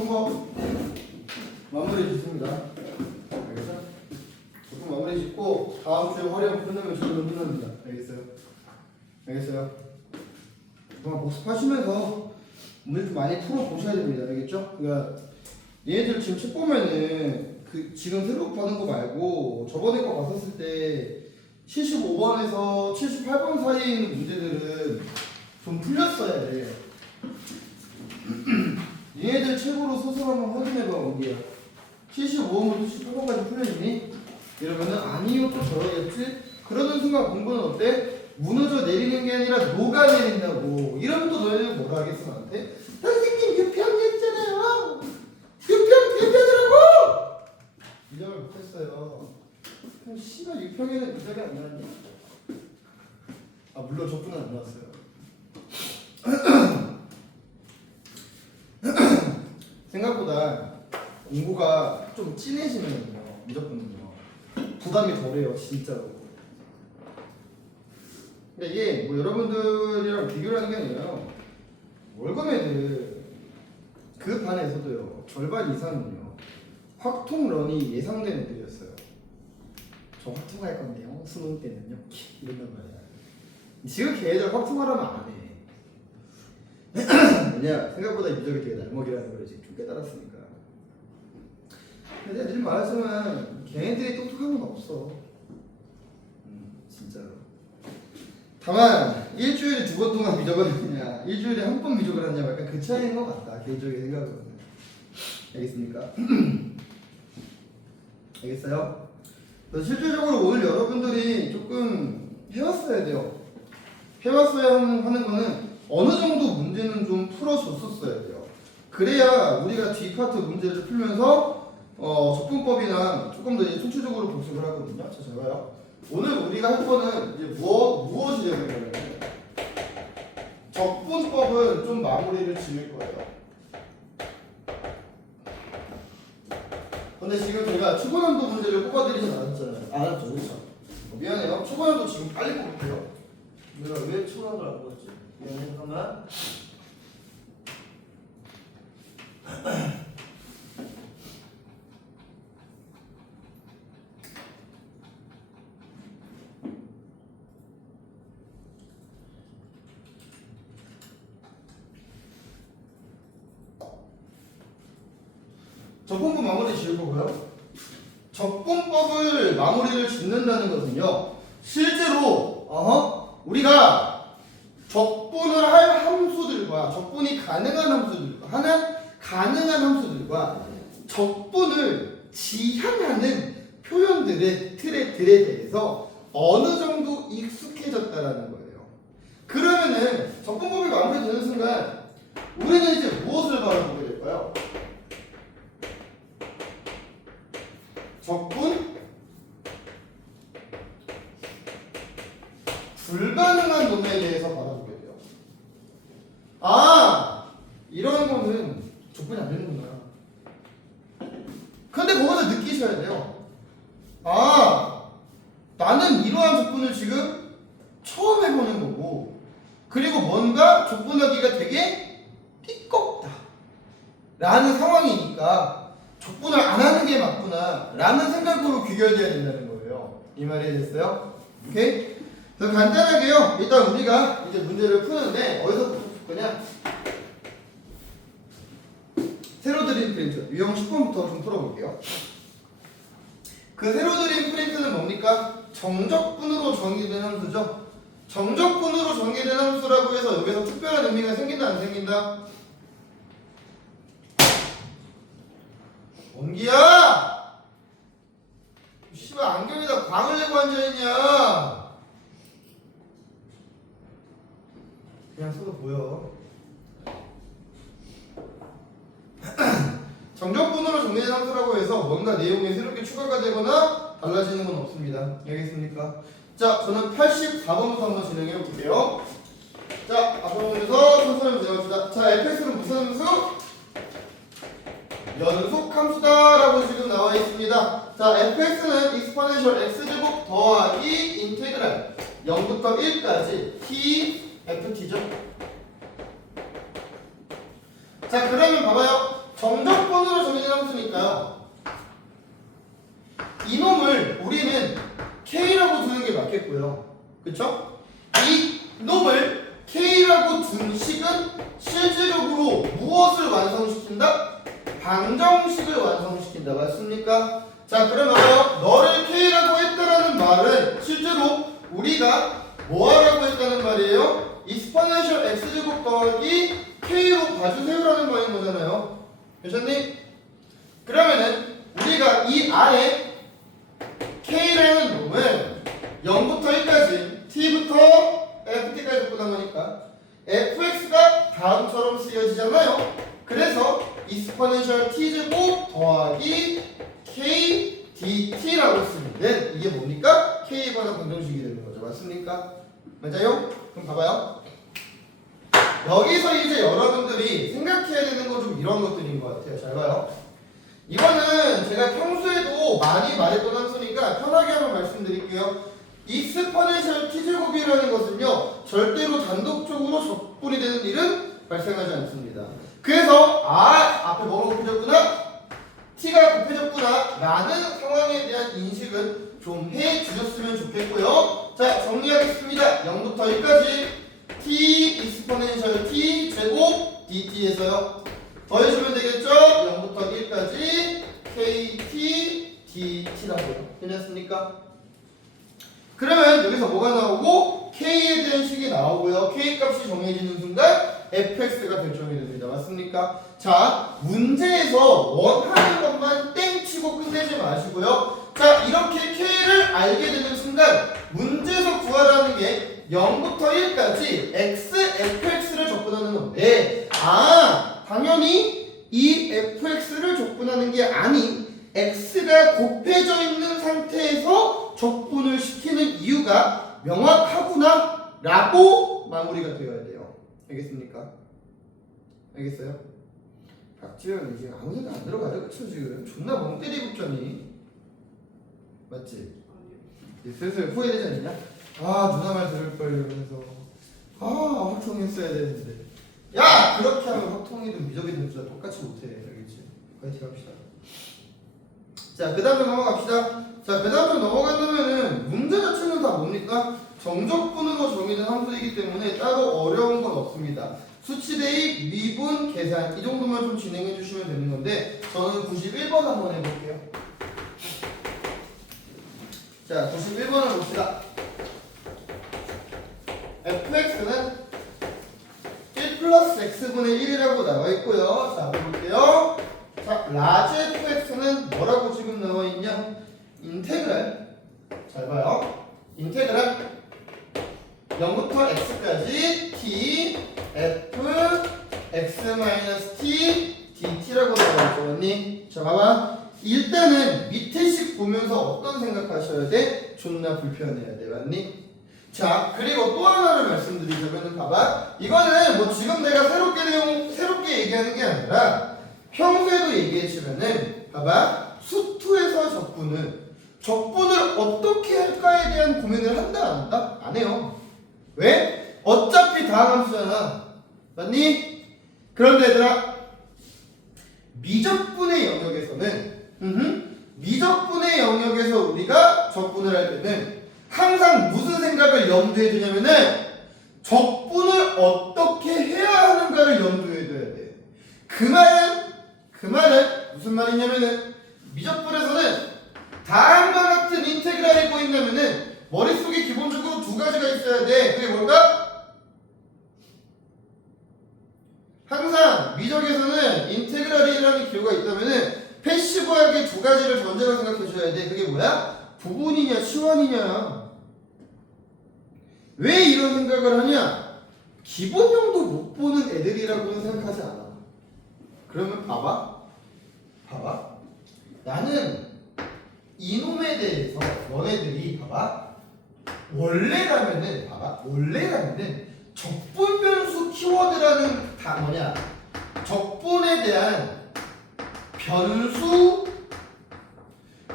적분법 마무리 짓습니다. 알겠어요? 적분 마무리 짓고 다음 주에 활용 끝나면 저절로 끝납니다. 알겠어요? 알겠어요? 그만 복습하시면서 문제 좀 많이 풀어보셔야 됩니다. 알겠죠? 그러니까 얘네들 지금 책 보면은 그 지금 새로 받은 거 말고 저번에 거 봤었을 때 75번에서 78번 사이에 있는 문제들은 좀 풀렸어야 돼. 얘네들 책으로 스스로 한번 확인해봐. 어디야? 75번부터 78번까지 풀렸니? 이러면은 아니요 또 저러겠지? 그러는 순간 공부는 어때? 무너져 내리는 게 아니라 녹아내린다고. 이러면 또 너희들 뭐라 하겠어 나한테? 선생님 유평했잖아요. 유평 대표더라고. 이점을 못했어요. 그럼 씨발 유평에는 그 자리 안 나왔냐? 아 물론 저분은 안 나왔어요. 생각보다 공부가 좀 진해지면요 무조건은요 부담이 덜해요 진짜로. 근데 이게 뭐 여러분들이랑 비교를 하는 게 아니라요. 월급 애들 그 반에서도요 절반 이상은요 확통런이 예상된 애들이었어요. 저 확통할 건데요 수능 때는요 이런단 말이야. 지금 걔들 확통하라면 안 해. 왜냐 생각보다 미적이 되게 날먹이라는 걸 지금 좀 깨달았으니까. 근데 애들이 말하지만 걔네들이 똑똑한 건 없어. 진짜로. 다만 일주일에 2번 동안 미적을 했냐 일주일에 한 번 미적을 하냐 약간 그 차이인 것 같다 개인적인 생각으로는. 알겠습니까? 알겠어요? 그래서 실질적으로 오늘 여러분들이 조금 해왔어야 돼요. 해왔어야 하는 거는 어느 정도 문제는 좀 풀어줬었어야 돼요. 그래야 우리가 뒷파트 문제를 풀면서 적분법이나 조금 더 이제 총체적으로 복습을 하거든요. 자, 잘 봐요. 오늘 우리가 할 거는 이제 무엇이 되는 거냐면 적분법은 좀 마무리를 지을 거예요. 근데 지금 제가 초고난도 문제를 뽑아드리진 않았잖아요. 않았죠, 그렇죠? 미안해요. 초고난도 지금 빨리 뽑을게요. 내가 왜 초고난도를 안 뽑았지? 미안해, 잠깐만. 적분법 마무리 지을 거고요. 적분법을 마무리를 짓는다는 것은요. 실제로 우리가 적분을 할 함수들과 적분이 가능한 함수들과 적분을 지향하는 표현들의 틀에 대해서 어느 정도 익숙해졌다라는 거예요. 그러면은 적분법이 마무리되는 순간 우리는 이제 무엇을 바라보게 될까요? 적분 불가능한 놈에 대해서 바라보게 돼요. 아, 이런 거는 적분이 안 되는구나. 근데 거기서 느끼셔야 돼요. 아, 나는 이러한 적분을 지금 처음 해보는 거고, 그리고 뭔가 적분하기가 되게 띠껍다 라는 상황이니까 적분을 안 하는 게 맞구나 라는 생각으로 귀결돼야 된다는 거예요. 이 말이 됐어요? 오케이? 그래서 간단하게요. 일단 우리가 이제 문제를 푸는데 어디서부터 풀 거냐? 새로 드린 프린트 유형 10번부터 좀 풀어볼게요. 그 새로 드린 프린트는 뭡니까? 정적분으로 정의된 함수죠. 정적분으로 정의된 함수라고 해서 여기서 특별한 의미가 생긴다 안 생긴다? 원기야! 씨발 안경에다 광을 내고 앉아있냐? 그냥 써도 보여. 정적분으로 정리된 함수라고 해서 뭔가 내용이 새롭게 추가가 되거나 달라지는 건 없습니다. 알겠습니까? 자, 저는 84번부터 한번 진행해 볼게요. 자, 앞으로 보면서 천천히 진행합시다. 자, fx는 무슨 함수? 연속 함수다라고 지금 나와 있습니다. 자, fx는 exponential x제곱 더하기 인테그랄 0부터 1까지 t ft죠. 자, 그러면 봐봐요. 정적분으로 정해진 함수니까요. 이놈을 우리는 K라고 두는 게 맞겠고요. 그쵸? 이 놈을 K라고 둔 식은 실질적으로 무엇을 완성시킨다? 방정식을 완성시킨다. 맞습니까? 자, 그러면 너를 K라고 했다라는 말은 실제로 우리가 뭐하라고 했다는 말이에요? 익스포넨셜 x제곱 더하기 K로 봐주세요라는 말인 거잖아요. 되셨니? 그러면은 우리가 이 안에 K라는 놈은 0부터 1까지 T부터 FT까지 접근한 거니까 fx가 다음처럼 쓰여지잖아요. 그래서 익스포넨셜 t제곱 더하기 k dt라고 쓰면 이게 뭡니까? K에 관한 방정식이 되는 거죠. 맞습니까? 맞아요? 그럼 봐봐요. 여기서 이제 여러분들이 생각해야 되는 건 좀 이런 것들인 것 같아요. 잘 봐요. 이거는 제가 평소에도 많이 말했던 함수니까 편하게 한번 말씀드릴게요. 익스포넨셜 t제곱이라는 것은요, 절대로 단독적으로 적분이 되는 일은 발생하지 않습니다. 그래서 앞에 뭐가 곱해졌구나? t가 곱해졌구나 라는 상황에 대한 인식은 좀 해주셨으면 좋겠고요. 자, 정리하겠습니다. 0부터 1까지 t 익스포넨셜 t 제곱 dt에서요. 더해주면 되겠죠? 0부터 1까지 kt dt라고요. 괜찮습니까? 그러면 여기서 뭐가 나오고 k에 대한 식이 나오고요. k 값이 정해지는 순간 fx가 결정이 됩니다. 맞습니까? 자, 문제에서 원하는 것만 땡 치고 끝내지 마시고요. 자, 이렇게 k를 알게 되는 순간 문제에서 구하라는 게 0부터 1까지 x, fx를 접근하는 건데, 당연히 이 fx를 접근하는 게 아닌 x가 곱해져 있는 상태에서 적분을 시키는 이유가 명확하구나 라고 마무리가 되어야 돼요. 알겠습니까? 알겠어요? 박지현이 지금 아무 생각 안 들어가죠? 그쵸? 지금 존나 멍 때리고 있잖니. 맞지? 이제 슬슬 후회되지 않냐? 누나 말 들을 걸 이러면서 확통했어야 되는데. 야! 그렇게 하면 확통이든 미적이든 진짜 똑같이 못해. 알겠지? 파이팅 합시다. 자, 그 다음에 넘어갑시다. 자, 그 다음에 넘어간다면은 문제 자체는 다 뭡니까? 정적분으로 정의된 함수이기 때문에 따로 어려운 건 없습니다. 수치 대입, 미분, 계산 이 정도만 좀 진행해 주시면 되는 건데 저는 91번 한번 해볼게요. 자, 91번을 봅시다. fx는 1 플러스 x분의 1이라고 나와 있고요. 자, 볼게요. 자, 라지 fx는 뭐라고 지금 나와 있냐? 인테그랄. 잘 봐요. 인테그랄 0부터 x까지 t f x-t dt라고 나와 있죠. 언니. 자, 봐봐. 일단은 밑에 식 보면서 어떤 생각하셔야 돼? 존나 불편해야 돼. 맞니? 자, 그리고 또 하나를 말씀드리자면 봐봐. 이거는 뭐 지금 내가 새롭게 얘기하는 게 아니라 평소에도 얘기했지만은 봐봐. 수투에서 적분을 어떻게 할까에 대한 고민을 한다 안 한다? 안 해요. 왜? 어차피 다음 함수잖아. 맞니? 그런데 얘들아, 미적분의 영역에서 우리가 적분을 할 때는 항상 무슨 생각을 염두에 두냐면은 적분을 어떻게 해야 하는가를 염두에 둬야 돼. 그 말은 무슨 말이냐면은 미적분에서는 다음과 같은 인테그랄이 보인다면은 머릿속에 기본적으로 두 가지가 있어야 돼. 그게 뭘까? 항상 미적에서는 인테그랄이라는 기호가 있다면은 패시브하게 두 가지를 전제로 생각해 줘야 돼. 그게 뭐야? 부분이냐 치환이냐. 왜 이런 생각을 하냐? 기본형도 못 보는 애들이라고는 생각하지 않아. 그러면 봐봐. 나는 이놈에 대해서 너네들이 원래라면은 적분 변수 키워드라는 단어냐, 적분에 대한 변수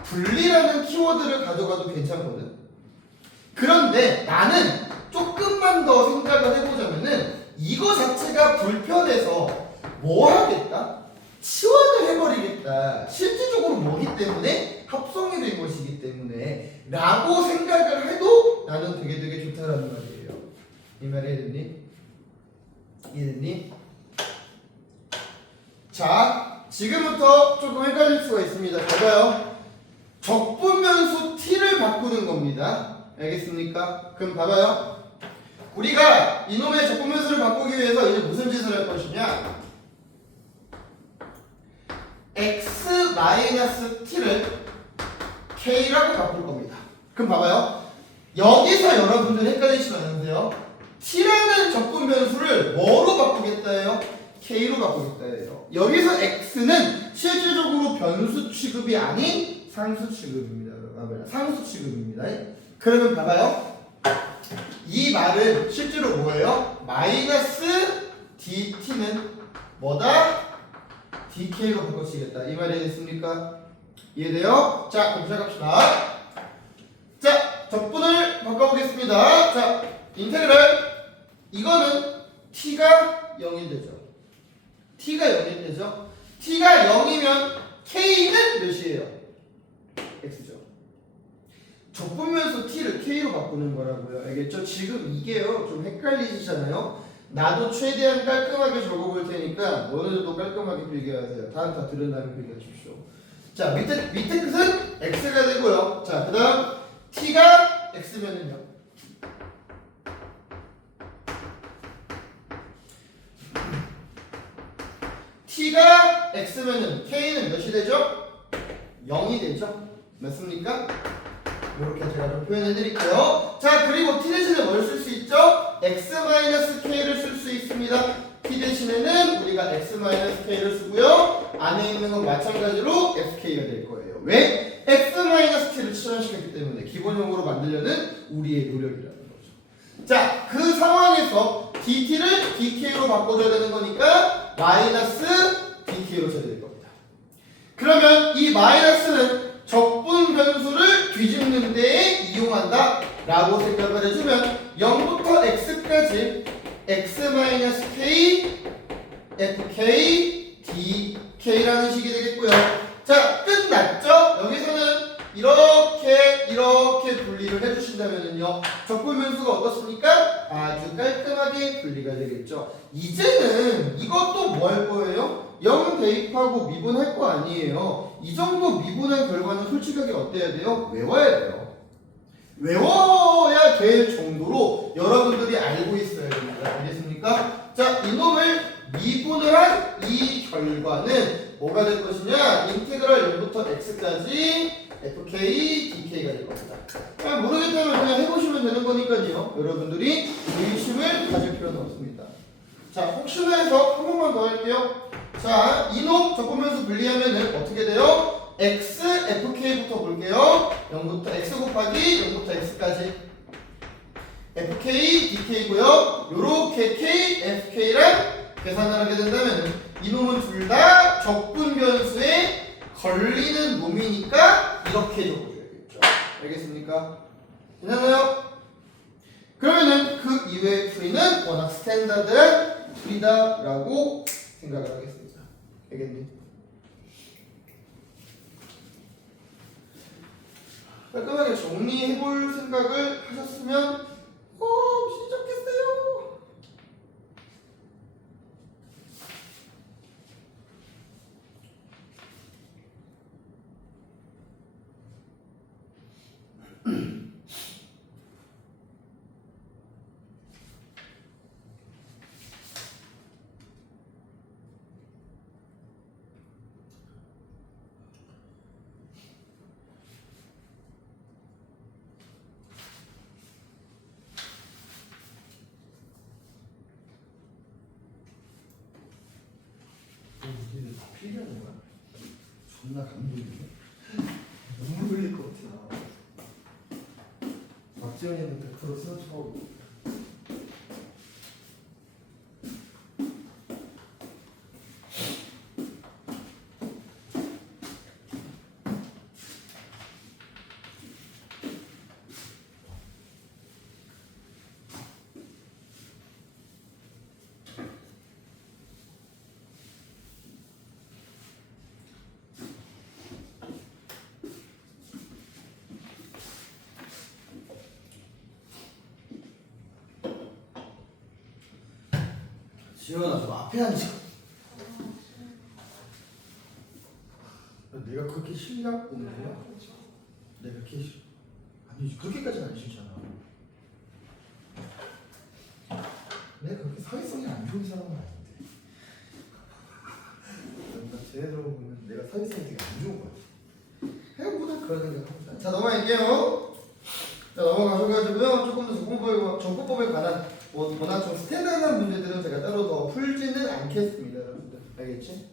분리라는 키워드를 가져가도 괜찮거든. 그런데 나는 조금만 더 생각을 해보자면은 이거 자체가 불편해서 뭐 하겠다? 치환을 해버리겠다. 실질적으로 뭐기 때문에 합성이 된 것이기 때문에 라고 생각을 해도 나는 되게 좋다라는 말이에요. 이 말이 이해됐니? 이해됐니? 자, 지금부터 조금 헷갈릴 수가 있습니다. 봐봐요. 적분면수 t를 바꾸는 겁니다. 알겠습니까? 그럼 봐봐요. 우리가 이놈의 적분면수를 바꾸기 위해서 이제 무슨 짓을 할 것이냐? x-t를 k라고 바꿀 겁니다. 그럼 봐봐요. 여기서 여러분들 헷갈리시면 안 돼요. t라는 적분 변수를 뭐로 바꾸겠다 해요? k로 바꾸겠다 해요. 여기서 x는 실질적으로 변수 취급이 아닌 상수 취급입니다. 상수 취급입니다. 그러면 봐봐요. 이 말은 실제로 뭐예요? 마이너스 dt는 뭐다? dk로 바꿔치겠다. 이 말이 됐습니까? 이해돼요? 자, 그럼 시작합시다. 자, 적분을 바꿔보겠습니다. 자, 인테그랄. 이거는 t가 0이 되죠. t가 0이 되죠. t가 0이면 k는 몇이에요? x죠. 적분면수 t를 k로 바꾸는 거라고요. 알겠죠? 지금 이게요, 좀 헷갈리시잖아요. 나도 최대한 깔끔하게 적어볼 테니까 너네들도 깔끔하게 필기하세요. 다 들은 다음에 필기하십시오. 자, 밑에 끝은 x가 되고요. 자, 그 다음 t가 x면은요. t가 x면은 k는 몇이 되죠? 0이 되죠? 맞습니까? 이렇게 제가 좀 표현해 드릴게요. 자, 그리고 t 대신에 뭘 쓸 수 있죠? x-k를 쓸 수 있습니다. t 대신에는 우리가 x-k를 쓰고요. 안에 있는 건 마찬가지로 sk가 될 거예요. 왜? x-t를 실현시켰기 때문에 기본형으로 만들려는 우리의 노력이라는 거죠. 자, 그 상황에서 dt를 dk로 바꿔줘야 되는 거니까 마이너스 dk로 써야 될 겁니다. 그러면 이 마이너스는 적분 변수를 뒤집는 데에 이용한다 라고 생각을 해주면 0부터 x까지 x-k fk dk라는 식이 되겠고요. 자, 끝났죠? 여기서는 이렇게 분리를 해주신다면요, 적분 변수가 어떻습니까? 아주 깔끔하게 분리가 되겠죠. 이제는 이것도 뭐 할 거예요? 0 대입하고 미분할 거 아니에요. 이 정도 미분한 결과는 솔직하게 어때야 돼요? 외워야 돼요. 외워야 될 정도로 여러분들이 알고 있어야 됩니다. 알겠습니까? 자, 이놈을 미분을 한 이 결과는 뭐가 될 것이냐? 인테그랄 0부터 x까지 fk, dk가 될 겁니다. 그냥 모르겠다면 그냥 해보시면 되는 거니까요. 여러분들이 의심을 가질 필요는 없습니다. 자, 혹시나 해서 한 번만 더 할게요. 자, 이놈 적분변수 분리하면은 어떻게 돼요? x, fk부터 볼게요. 0부터 x 곱하기 0부터 x까지 fk, dk고요. 요렇게 k, fk랑 계산을 하게 된다면 이놈은 둘 다 적분변수에 걸리는 놈이니까 이렇게 적어줘야겠죠. 알겠습니까? 괜찮아요? 그러면은 그 이외의 풀이는 워낙 스탠다드한 풀이다라고 생각을 하겠습니다. 알겠니? 깔끔하게 정리해볼 생각을 하셨으면 시작했어요. 이게 다 필요한 거야? 존나 감동이네. 눈물 흘릴 것 같아. 박지원이한테 100% 스노트하고. 지원아 좀 앞에 앉아. 내가 그렇게 실력 오늘이야? 내가 그렇게 아니 그렇게까지는 안 싫잖아. 내가 그렇게 사회성이 안 좋은 사람은 아닌데. 나 쟤네들 보면 내가 사회성이 되게 안 좋은 거야. 생각보다 그런 생각합니다. 자 넘어갈게요. 자 넘어가셔가지고요. 조금 더 정보법에 관한 워낙 좀 스탠다드한 문제들은 제가 따로 더 풀지는 않겠습니다, 여러분들. 알겠지?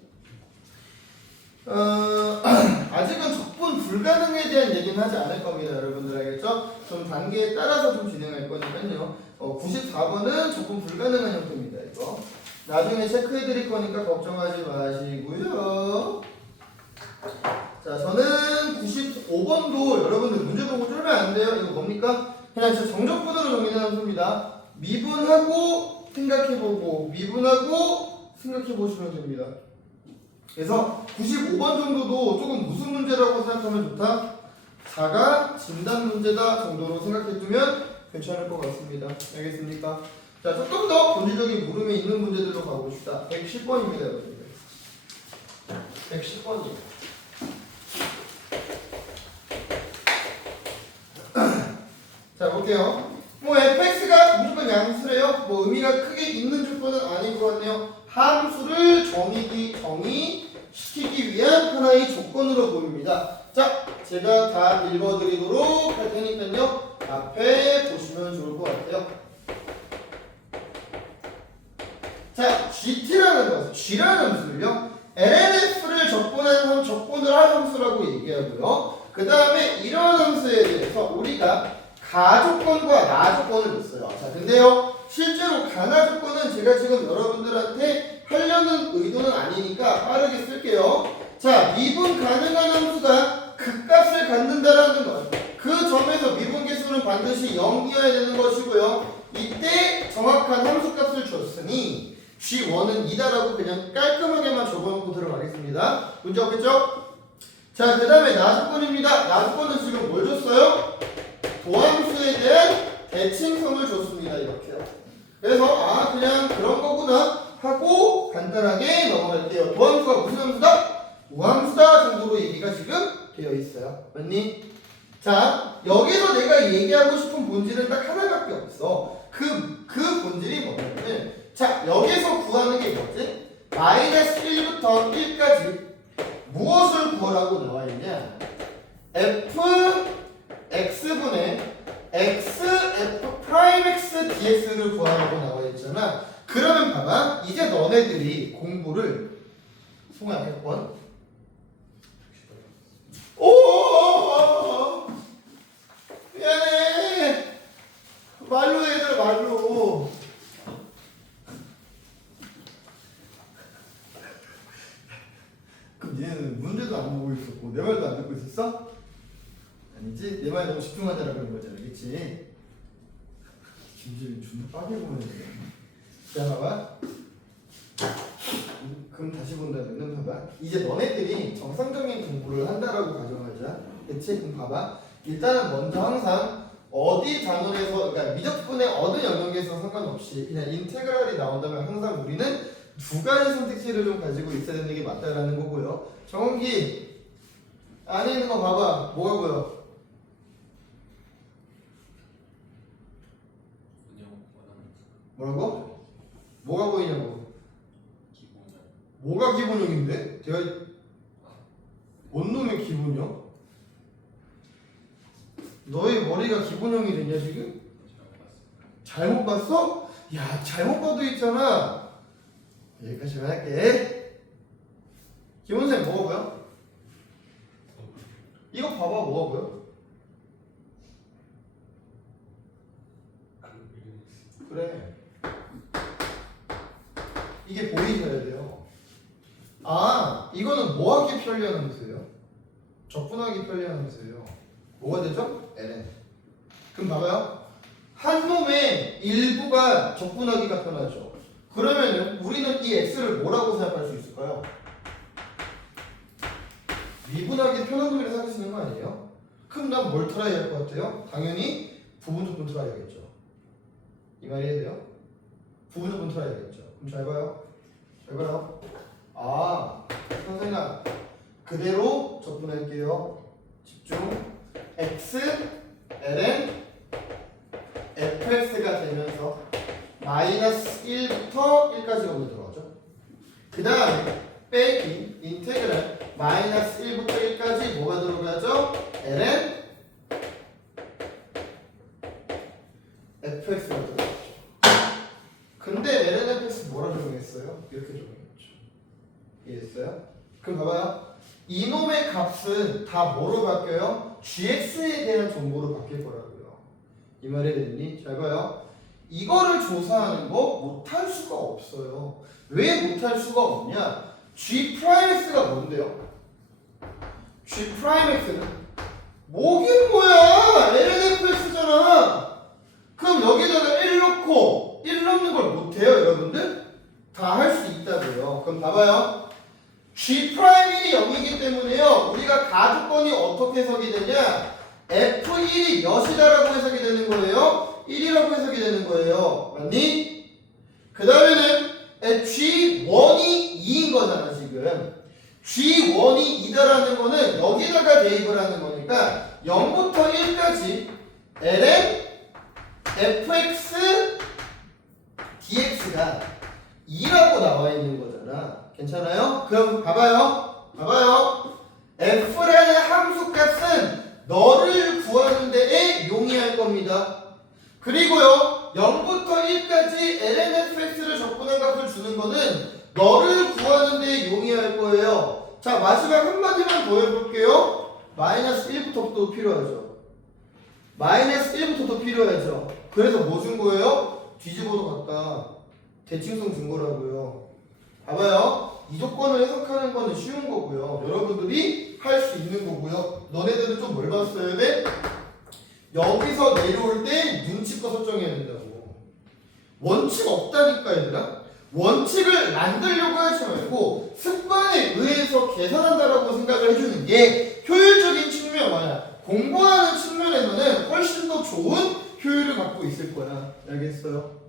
아직은 적분 불가능에 대한 얘기는 하지 않을 겁니다, 여러분들. 알겠죠? 좀 단계에 따라서 좀 진행할 거니까요. 94번은 적분 불가능한 형태입니다, 이거. 나중에 체크해 드릴 거니까 걱정하지 마시고요. 자, 저는 95번도 여러분들 문제 보고 쫄면 안 돼요. 이거 뭡니까? 그냥 진짜 정적분으로 정리된 함수입니다. 미분하고 생각해보고 미분하고 생각해보시면 됩니다. 그래서 95번 정도도 조금 무슨 문제라고 생각하면 좋다? 4가 진단 문제다 정도로 생각해두면 괜찮을 것 같습니다. 알겠습니까? 자, 조금 더 본질적인 물음이 있는 문제들로 가봅시다. 110번입니다, 여러분들. 110번이에요. 자, 볼게요. 뭐 fx가 무조건 양수래요. 뭐 의미가 크게 있는 조건은 아닌 것 같네요. 함수를 정의시키기 위한 하나의 조건으로 보입니다. 자, 제가 다 읽어드리도록 할 테니까요. 앞에 보시면 좋을 것 같아요. 자, G라는 함수를요. LNF를 적분을 할 함수라고 얘기하고요. 그 다음에 이런 함수에 대해서 우리가 가조건과 나조건을 냈어요. 자, 근데요, 실제로 가나조건은 제가 지금 여러분들한테 하려는 의도는 아니니까 빠르게 쓸게요. 자, 미분 가능한 함수가 극값을 갖는다라는 것. 그 점에서 미분 개수는 반드시 0이어야 되는 것이고요. 이때 정확한 함수값을 줬으니 G1은 2다라고 그냥 깔끔하게만 적어놓고 들어가겠습니다. 문제 없겠죠? 자, 그 다음에 나조건입니다. 나조건은 지금 뭘 줬어요? 도함수에 대한 대칭성을 줬습니다. 이렇게요. 그래서 그냥 그런 거구나 하고 간단하게 넘어갈게요. 도함수가 무슨 함수다? 우함수다 정도로 얘기가 지금 되어 있어요. 맞니? 자, 여기서 내가 얘기하고 싶은 본질은 딱 하나밖에 없어. 그 본질이 뭐냐면, 자, 여기서 구하는 게 뭐지? 마이너스 1부터 1까지 무엇을 구하라고 나와 있냐? x분의 x f 프라임 x dx를 구하라고 나와 있잖아. 그러면 봐봐, 이제 너네들이 공부를 송아 몇 번? 오 미안해. 말로 얘들아, 말로. 그럼 얘는 문제도 안 보고 있었고 내 말도 안 듣고 있었어? 아니지? 내 말에 너무 집중하자라고 그런 거잖아, 그치? 김지민 존나 빠게 보면 돼. 자, 봐봐. 그럼 다시 본다면은 봐봐. 이제 너네들이 정상적인 공부를 한다라고 가정하자. 그치? 그럼 봐봐. 일단은 먼저 항상 어디 단원에서, 그러니까 미적분의 어느 영역에서 상관없이 그냥 인테그랄이 나온다면 항상 우리는 두 가지 선택지를 좀 가지고 있어야 되는 게 맞다라는 거고요. 정원기 안에 있는 거 봐봐. 뭐가 보여? 뭐라고? 뭐가 보이냐고? 기본형. 뭐가 기본형인데? 제가 뭔 놈의 기본형? 너의 머리가 기본형이 됐냐 지금? 잘못 봤어? 야, 잘못 봐도 있잖아. 여기까지만 할게. 김원생 뭐가 보여? 이거 봐봐. 뭐가 보여? 그래. 이게 보이셔야 돼요. 이거는 뭐하기 편리한 함수예요? 적분하기 편리한 함수예요. 뭐가 되죠? ln. 그럼 봐봐요. 한 놈의 일부가 적분하기가 편하죠. 그러면 우리는 이 x를 뭐라고 생각할 수 있을까요? 미분하기 편한 놈이라 생각하시는 거 아니에요? 그럼 난 뭘 트라이 할 것 같아요? 당연히 부분적분 트라이 하겠죠. 이 말이 해야 돼요? 부분적분 트라이 하겠죠. 그럼 잘 봐요. 잘 봐요. 아, 선생님 그대로 접근할게요. 집중. x, ln, fx가 되면서 마이너스 1부터 1까지가 먼저 들어가죠. 그 다음에 빼기 인테그랄 마이너스 1부터 1까지 뭐가 들어가죠? ln fx가 들어가죠. 근데 ln fx 뭐라 적용했어요? 이렇게 적용했죠. 이해했어요? 그럼 봐봐요. 이놈의 값은 다 뭐로 바뀌어요? gx에 대한 정보로 바뀔 거라고요. 이 말이 됐니? 잘 봐요. 이거를 조사하는 거 못할 수가 없어요. 왜 못할 수가 없냐? G'X가 뭔데요? G'X는 뭐긴 뭐야? LNFX잖아. 그럼 여기다가 1 넣고 1 넣는 걸 못해요, 여러분들? 다 할 수 있다고요. 그럼 봐봐요. G'이 0이기 때문에요. 우리가 가주권이 어떻게 해석이 되냐? F1이 몇이다라고 해석이 되는 거예요? 1이라고 해석이 되는 거예요. 맞니? 그 다음에는 G1이 2인 거잖아, 지금. G1이 2다라는 거는 여기다가 대입을 하는 거니까 0부터 1까지 ln fx dx가 2라고 나와 있는 거잖아. 괜찮아요? 그럼 봐봐요. 봐봐요. f라는 함수 값은 너를 구하는 데에 용이할 겁니다. 그리고요 0부터 1까지 lnfx를 적분한 값을 주는 거는 너를 구하는 데 용이할 거예요. 자, 마지막 한마디만 더 해볼게요. 마이너스 1부터 또 필요하죠. 마이너스 1부터 또 필요하죠. 그래서 뭐 준 거예요? 뒤집어도 갔다. 대칭성 준 거라고요. 봐봐요. 이 조건을 해석하는 거는 쉬운 거고요. 여러분들이 할 수 있는 거고요. 너네들은 좀 뭘 봤어야 돼? 여기서 내려올 때 눈치껏 설정해야 된다고. 원칙 없다니까 얘들아. 원칙을 만들려고 하지 말고 습관에 의해서 계산한다라고 생각을 해주는 게 효율적인 측면 뭐야? 공부하는 측면에서는 훨씬 더 좋은 효율을 갖고 있을 거야. 알겠어요?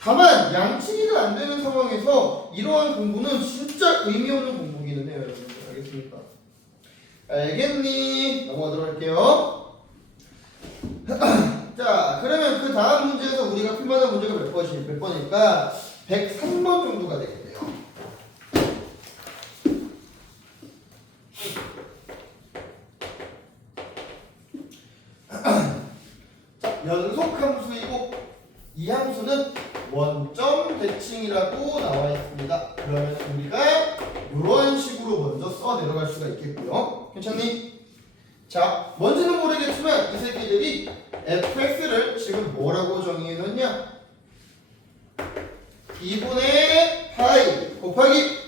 다만 양치기가 안 되는 상황에서 이러한 공부는 진짜 의미 없는 공부기는 해요, 여러분들. 알겠습니까? 알겠니? 넘어가도록 할게요. 자, 그러면 그 다음 문제에서 우리가 풀만한 문제가 몇 번일까? 103번 정도가 되겠네요. 자, 연속함수이고 이 함수는 원점 대칭이라고 나와 있습니다. 그러면 우리가 이런 식으로 먼저 써 내려갈 수가 있겠고요. 괜찮니? 자, 뭔지는 모르겠지만 이 새끼들이 fx를 지금 뭐라고 정의해놨냐? 2분의 파이 곱하기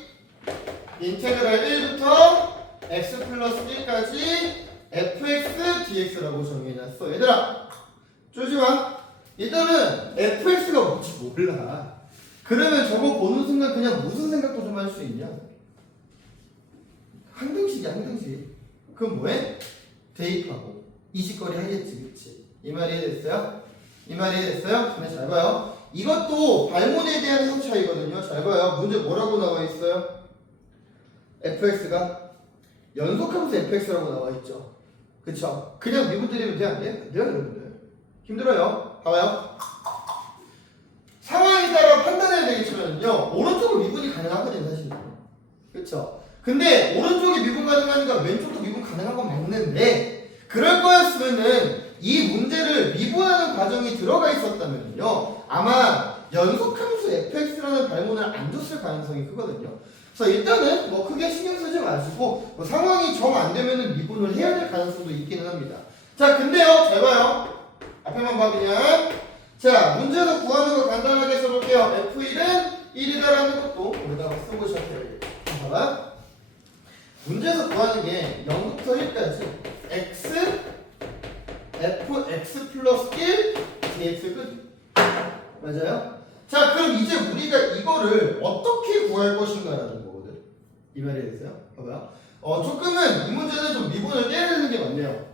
인테그랄 1부터 x 플러스 1까지 fx dx라고 정의해놨어. 얘들아, 쪼지마. 일단은 fx가 뭔지 몰라. 그러면 저거 보는 순간 그냥 무슨 생각도 좀 할 수 있냐? 항등식이야, 항등식. 그럼 뭐해? 대입하고 이식거리 하겠지, 그치? 이 말이 됐어요? 이 말이 됐어요? 그러면 잘 봐요. 이것도 발문에 대한 해석 차이거든요. 잘 봐요. 문제 뭐라고 나와 있어요? fx가 연속함수 fx라고 나와 있죠. 그쵸? 그냥 미분 드리면 돼, 안 돼? 안 돼요, 여러분들. 힘들어요. 봐봐요. 상황에 따라 판단해야 되겠지만요. 오른쪽은 미분이 가능하거든요, 사실은. 그쵸? 근데 오른쪽이 미분 가능하니까 왼쪽도 미분 가능한 건 맞는데, 그럴 거였으면은 이 문제를 미분하는 과정이 들어가 있었다면요, 아마 연속함수 fx라는 발문을 안 줬을 가능성이 크거든요. 그래서 일단은 뭐 크게 신경 쓰지 마시고 뭐 상황이 정 안 되면은 미분을 해야 될 가능성도 있기는 합니다. 자, 근데요, 잘 봐요. 앞에만 봐 그냥. 자, 문제에서 구하는 거 간단하게 써볼게요. f1은 1이다라는 것도 우리가 쓰고 시작해야겠다. 봐봐. 문제에서 구하는 게 0부터 1까지 x fx 플러스 1 dx 끝. 맞아요? 자, 그럼 이제 우리가 이거를 어떻게 구할 것인가라는 거거든. 이 말이 됐어요? 봐봐요. 조금은 이 문제는 좀 미분을 떼야 되는 게 맞네요.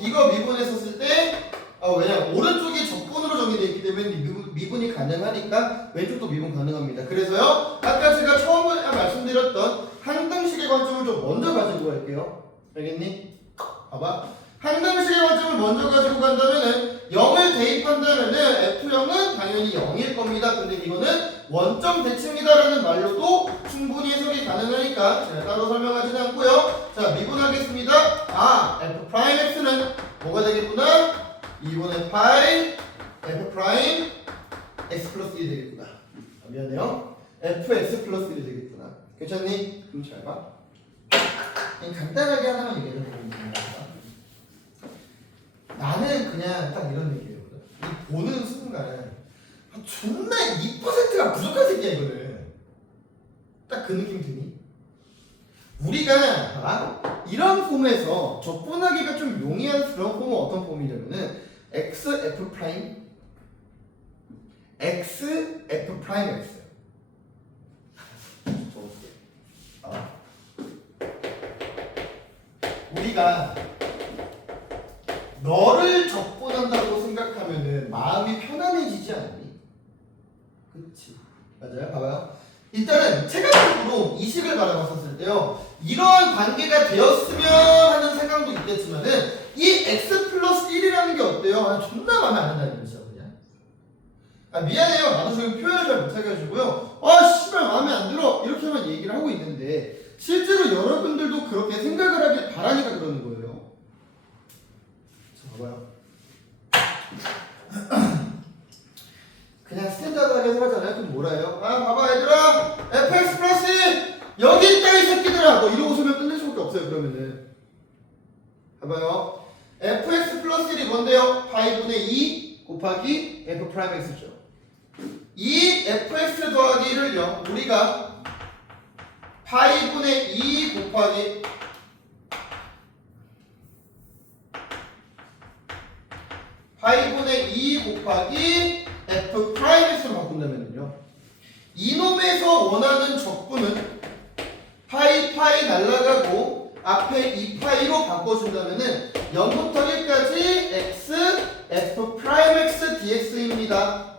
이거 미분했었을 때 왜냐면 오른쪽이 적분으로 정의되어 있기 때문에 미분이 가능하니까 왼쪽도 미분 가능합니다. 그래서요 아까 제가 처음에 말씀드렸던 항등식의 관점을 좀 먼저 가지고 갈게요. 알겠니? 봐봐. 항등식의 관점을 먼저 가지고 간다면은 0을 대입한다면은 F형은 당연히 0일 겁니다. 근데 이거는 원점 대칭이다라는 말로도 충분히 해석이 가능하니까 제가 따로 설명하지는 않고요. 자, 미분하겠습니다. 아, F'X는 뭐가 되겠구나? 2분의 파이 F 프라임 X 플러스 1이 되겠구나. 아, 미안해요. Fx 플러스 1이 되겠구나. 괜찮니? 그럼 잘 봐. 그냥 간단하게 하나만 얘기해 보면 됩니다. 나는 그냥 딱 이런 얘기거든. 이 보는 순간 존나 2%가 부족한 새끼야 이거는. 딱 그 느낌 드니? 우리가 봐봐. 이런 폼에서 적분하기가 좀 용이한 그런 폼은 어떤 폼이냐면은 x f 프라임 x f 프라임 x. 우리가 너를 적분한다고 생각하면은 마음이 편안해지지 않니? 그치? 맞아요? 봐봐요. 일단은 체감적으로 이 식을 바라봤었을 때요. 이러한 관계가 되었으면 하는 생각도 있겠지만은 이 x 플러스 1이라는 게 어때요? 아, 존나 마음에 안 든다는 거죠 그냥. 아, 미안해요. 나도 지금 표현을 잘 못하게 해가지고요. 아 씨발 마음에 안 들어 이렇게만 얘기를 하고 있는데 실제로 여러분들도 그렇게 생각을 하길 바라니까 그러는 거예요. 자, 봐봐요. 그냥 스탠다드하게 생각하잖아요. 그럼 뭐라 해요? 아 봐봐 얘들아 fx 플러스 1 여기 있다 이 새끼들아 뭐 이러고 서면 끝낼 수밖에 없어요. 그러면은 봐봐요. fx 플러스 1이 뭔데요? 파이분의 2 곱하기 f 프라임 x죠. 이 fx 더하기 1을요 우리가 파이분의 2 곱하기 파이분의 2 곱하기 f 프라임 x로 바꾼다면요 이놈에서 원하는 적분은 파이 날라가고 앞에 2파이로 바꿔준다면은 0부터 1까지 x f 프라임 x dx입니다.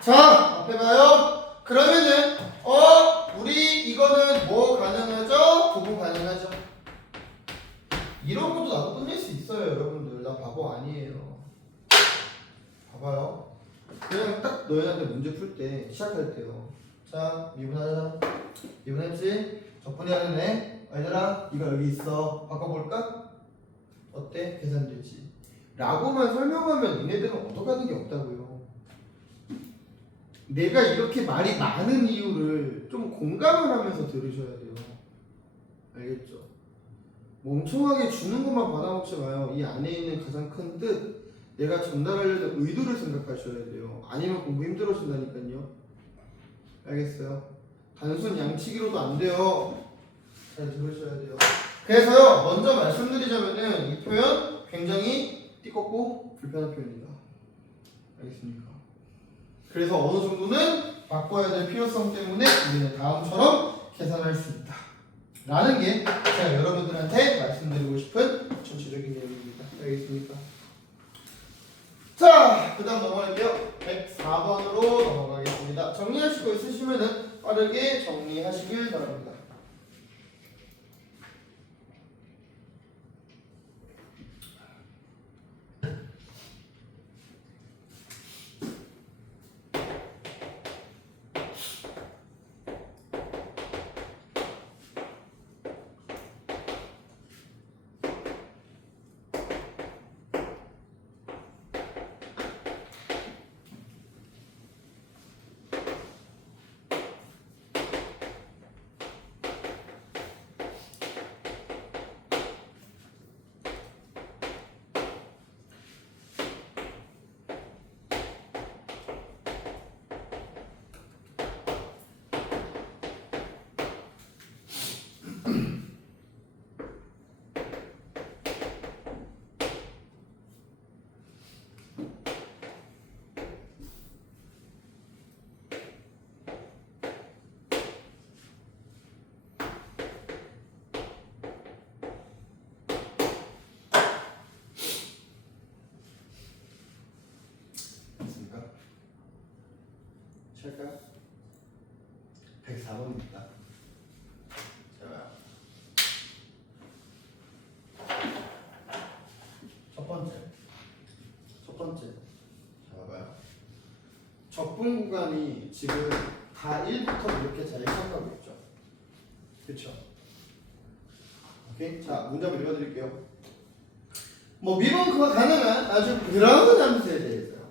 자 앞에 봐요. 그러면은 우리 이거는 뭐 가능하죠? 부분 가능하죠? 이런 것도 나도 끝낼 수 있어요 여러분들. 나 바보 아니에요. 봐봐요. 그냥 딱 너희한테 문제 풀 때 시작할 때요. 자 미분하자. 미분했지? 적분해야 되네. 얘들아 이거 여기 있어. 바꿔볼까? 어때? 계산되지? 라고만 설명하면 니네들은 얻어가는 게 없다고요. 내가 이렇게 말이 많은 이유를 좀 공감을 하면서 들으셔야 돼요. 알겠죠? 멍청하게 주는 것만 받아먹지 마요. 이 안에 있는 가장 큰 뜻 내가 전달하려는 의도를 생각하셔야 돼요. 아니면 공부 힘들어진다니까요. 알겠어요? 단순 양치기로도 안 돼요. 잘 들으셔야 돼요. 그래서요 먼저 말씀드리자면은 이 표현 굉장히 띠껍고 불편한 표현이다. 알겠습니까? 그래서 어느 정도는 바꿔야 될 필요성 때문에 우리는 다음처럼 계산할 수 있다 라는 게 제가 여러분들한테 말씀드리고 싶은 전체적인 내용입니다. 알겠습니까? 자, 그 다음 넘어갈게요. 104번으로 넘어가겠습니다. 정리하실 거 있으시면은 빠르게 정리하시길 바랍니다. 할까요? 104번입니다. 첫 번째. 자, 봐봐요. 적분 구간이 지금 다 1부터 이렇게 잘 시작하고 있죠. 그쵸? 오케이? 자, 문제 한번 읽어드릴게요. 뭐 미분크가 가능한 아주 그라운드 함수에 대해서요.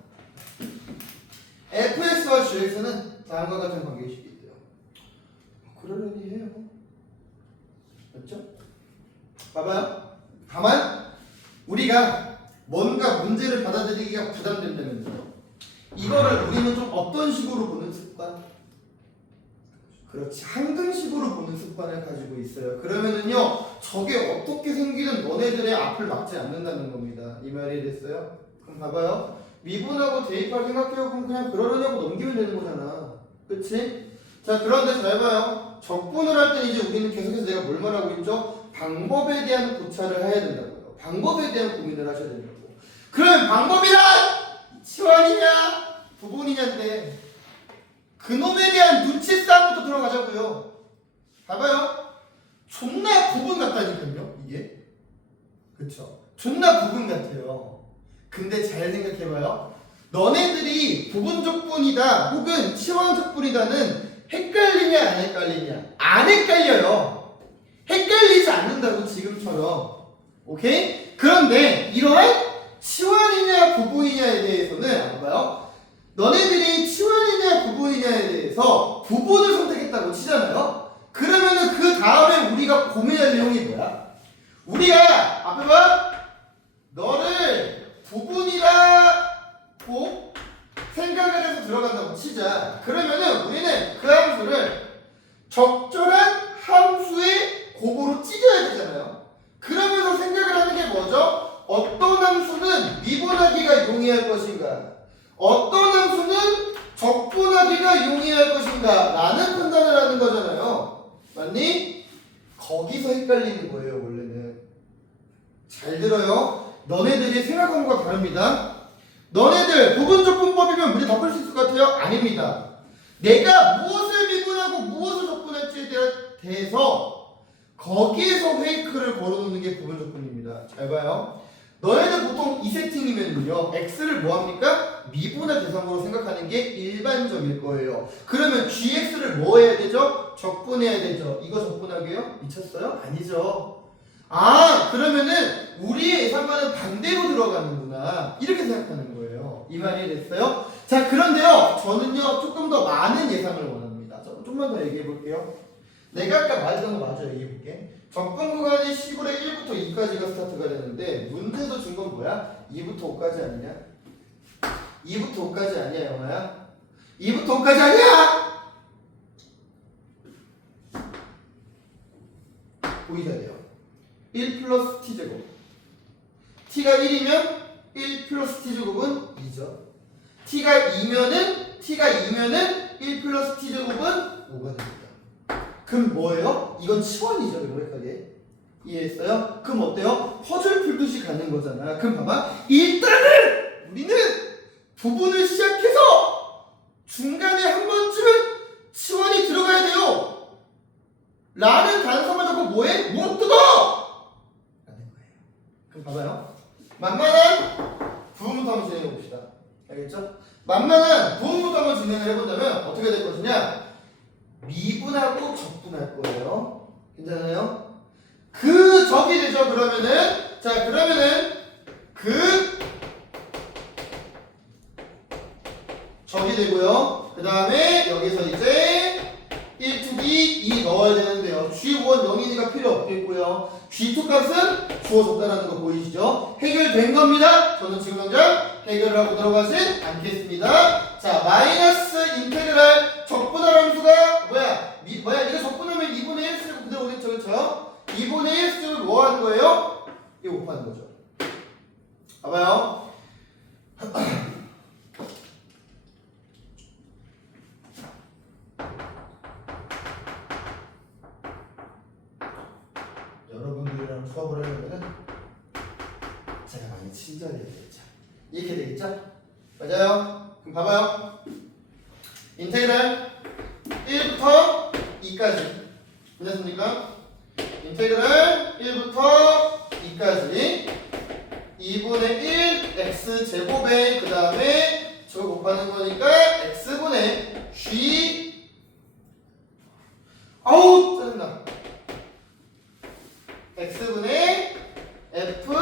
fx와 gx는 다음과 같은 관계식이 있대요. 그러려니 해요. 맞죠? 봐봐요. 다만 우리가 뭔가 문제를 받아들이기가 부담된다면요. 이거를 우리는 좀 어떤 식으로 보는 습관? 그렇지, 항등식으로 보는 습관을 가지고 있어요. 그러면은요, 저게 어떻게 생기든 너네들의 앞을 막지 않는다는 겁니다. 이 말이 됐어요? 그럼 봐봐요. 미분하고 대입할 생각해보면 그냥 그러려냐고 넘기면 되는 거잖아. 그치? 자, 그런데 잘 봐요. 적분을 할 때 이제 우리는 계속해서 내가 뭘 말하고 있죠? 방법에 대한 고찰을 해야 된다고요. 방법에 대한 고민을 하셔야 된다고. 그러면 방법이란 치환이냐 부분이냐인데 그놈에 대한 눈치 싸움부터 들어가자고요. 봐봐요. 존나 부분 같다니까요. 이게. 그쵸? 존나 부분 같아요. 근데 잘 생각해봐요. 너네들이 부분적분이다 혹은 치환적분이다는 헷갈리냐 안 헷갈리냐? 안 헷갈려요. 헷갈리지 않는다고 지금처럼. 오케이? 그런데 이러한 치환이냐 부분이냐에 대해서는 봐봐요. 너네들이 치환이냐 부분이냐에 대해서 부분을 선택했다고 치잖아요. 그러면은 그 다음에 우리가 고민할 내용이 뭐야? 우리가 앞에 봐. 너를 부분이라고 생각을 해서 들어간다고 치자. 그러면은 우리는 그 함수를 적절한 함수의 곱으로 찢어야 되잖아요. 그러면서 생각을 하는 게 뭐죠? 어떤 함수는 미분하기가 용이할 것인가? 어떤 함수는 적분하기가 용이할 것인가? 라는 판단을 하는 거잖아요. 맞니? 거기서 헷갈리는 거예요, 원래는. 잘 들어요. 너네들이 생각한 것과 다릅니다. 너네들 부분적분법이면 문제 다 풀 수 있을 것 같아요? 아닙니다. 내가 무엇을 미분하고 무엇을 적분할지에 대해서 거기에서 페이크를 걸어놓는 게 부분적분입니다. 잘 봐요. 너희들 보통 이 세팅이면요, x를 뭐합니까? 미분의 대상으로 생각하는 게 일반적일 거예요. 그러면 gx를 뭐 해야 되죠? 적분해야 되죠. 이거 적분하게요? 미쳤어요? 아니죠. 아, 그러면은 우리의 예상과는 반대로 들어가는구나, 이렇게 생각하는 거예요. 이 말이 됐어요? 자, 그런데요, 저는요 조금 더 많은 예상을 원합니다. 좀만 더 얘기해 볼게요. 내가 아까 말했던 거 마저 얘기해 볼게. 적분 구간이 10분의 1부터 2까지가 스타트가 되는데 문제도 준 건 뭐야? 2부터 5까지 아니냐? 2부터 5까지 아니야, 영아야? 2부터 5까지 아니야! 보이셔야 돼요. 1 플러스 t제곱. t가 1이면 1 플러스 t제곱은 2죠. t가 2면은 1 플러스 t제곱은 5가 됩니다. 그럼 뭐예요? 이건 치환이죠, 명백하게. 이해했어요? 그럼 어때요? 퍼즐 풀듯이 가는 거잖아. 그럼 봐봐. 일단은 우리는 부분을 시작해서 중간에 한 번쯤은 치환이 들어가야 돼요. 라는 단서만 잡고 뭐해? 못 뜯어! 라는 거예요. 그럼 봐봐요. 만만한 부분부터 한번 진행해 봅시다. 알겠죠? 만만한 부분부터 한번 진행을 해본다면 어떻게 될 것이냐? 미분하고 적분할 거예요. 괜찮아요? 그 적이 되죠. 그러면은, 자, 그러면은 그 적이 되고요. 그 다음에 여기서 이제 1투기 2 넣어야 되는데요. G1 0이니까 필요 없겠고요. G2 값은 주어졌다는 거 보이시죠? 해결된 겁니다. 저는 지금 당장 해결을 하고 들어가진 않겠습니다. 자, 마이너스 인테그랄 적분할 함수가 뭐야? 이거 적분하면 2분의 1 쓰고 그대로 오겠죠, 그렇죠? 2분의 1 쓰고 뭐 하는 거예요? 이거 곱하는 거죠. 봐봐요. 여러분들이랑 수업을 하려면은 제가 많이 친절해야 되겠죠. 이렇게 되겠죠? 맞아요? 그럼 봐봐요. 인테그랄 1부터 2까지 됐습니까? 인테그랄 1부터 2까지 2분의 1 x제곱에 그 다음에 저거 곱하는 거니까 x분의 g 아우 짜증나 x분의 f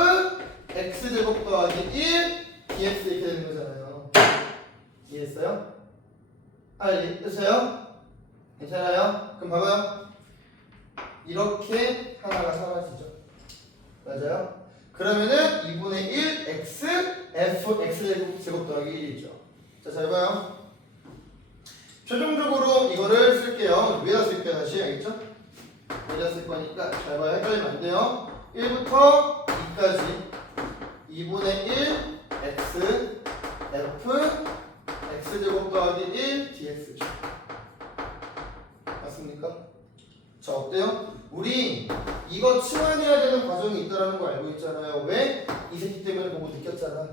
x제곱 더하기 1 dx 이렇게 되는 거잖아요. 이해했어요? 이해했어요? 괜찮아요? 그럼 봐봐요. 이렇게 하나가 사라지죠. 맞아요? 그러면은 2분의 1 x f x제곱 더하기 1이죠. 자, 잘 봐요. 최종적으로 이거를 쓸게요. 위에다 쓸게요. 다시 알겠죠? 위에다 쓸 거니까 잘 봐요. 헷갈리면 안 돼요. 1부터 2까지 2분의 1 x f x제곱 더하기 1 dx죠. 맞습니까? 자, 어때요? 우리 이거 치환해야 되는 과정이 있다는 거 알고 있잖아요. 왜? 이 새끼 때문에 보고 느꼈잖아.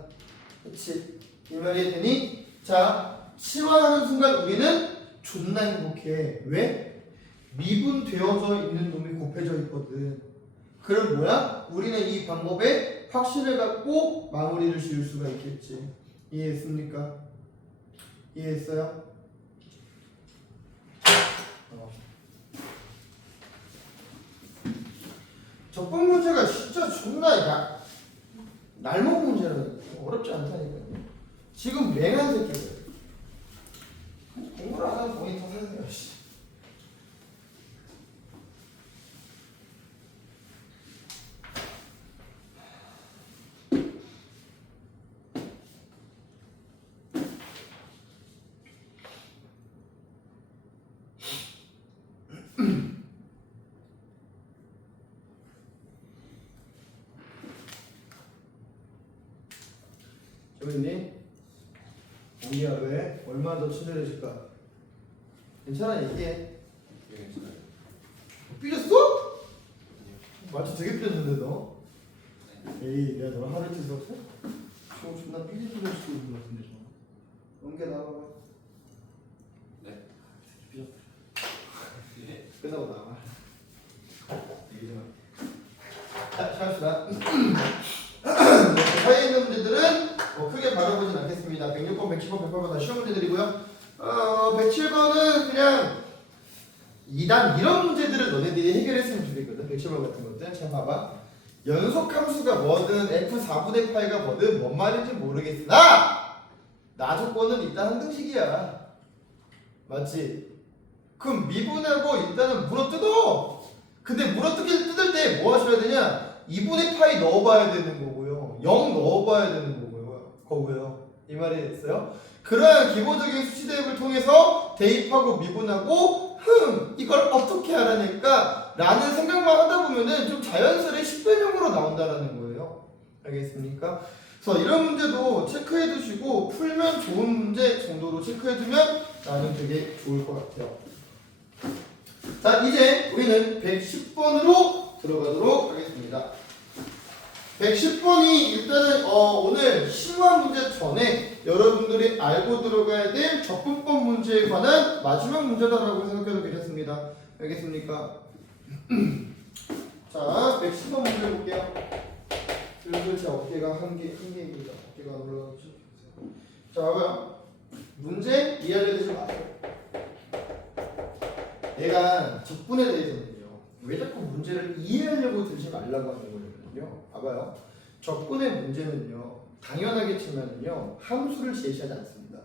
그치? 이 말이 되니? 자, 치환하는 순간 우리는 존나 행복해. 왜? 미분되어져 있는 놈이 곱해져 있거든. 그럼 뭐야? 우리는 이 방법에 확신을 갖고 마무리를 지을 수가 있겠지. 이해했습니까? 이해했어요? 적분 문제가 진짜 존나 날먹 문제라는 어렵지 않다니까요. 지금 맹한 새끼들 공부를 안 하면 본인 탓하세요. 조인님, 우리 하루에 얼마나 더 친절해질까? 괜찮아, 얘기해. 괜찮아요. 삐졌어? 말투 되게 삐졌는데 너? 에이, 내가 너랑 하루 이틀 없어? 저 존나 삐질 수도 있는 것 같은데 저. 연계 나와봐. 네. 삐졌다. 예. 끝나고 나와. 얘기 좀 자, 시작합시다. 그 사이에 있는 문제들은 크게 바라보진 않겠습니다. 106번, 110번, 108번 다 쉬운 문제들이고요. 107번은 그냥 2단 이런 문제들을 너네들이 해결했으면 좋겠거든. 107번 같은 것들. 자, 봐봐. 연속함수가 뭐든 f4분의 8가 뭐든 뭔 말인지 모르겠으나 나 조건은 일단 한 등식이야. 맞지? 그럼 미분하고 일단은 물어뜯어. 근데 뜯을 때 뭐 하셔야 되냐? 2분의 파이 넣어봐야 되는 거고요. 0 넣어봐야 되는 거고요. 이 말이 됐어요? 그러한 기본적인 수치 대입을 통해서 대입하고 미분하고 이걸 어떻게 알아낼까? 라는 생각만 하다 보면은 좀 자연스레 10변형으로 나온다라는 거예요. 알겠습니까? 그래서 이런 문제도 체크해 두시고 풀면 좋은 문제 정도로 체크해 두면 나는 되게 좋을 것 같아요. 자, 이제 우리는 110번으로 들어가도록 하겠습니다. 110번이 일단은 오늘 심화 문제 전에 여러분들이 알고 들어가야 될 적분법 문제에 관한 마지막 문제다라고 생각해도 되겠습니다. 알겠습니까? 자, 110번 문제 볼게요. 슬슬 제 어깨가 한 개입니다. 어깨가 안 올라가죠. 자, 봐봐요. 문제 이해하려 되지 마세요. 내가 적분에 대해서는요, 왜 자꾸 문제를 이해하려고 들지 말라고 하는 거냐면요, 봐봐요. 적분의 문제는요, 당연하겠지만요, 함수를 제시하지 않습니다.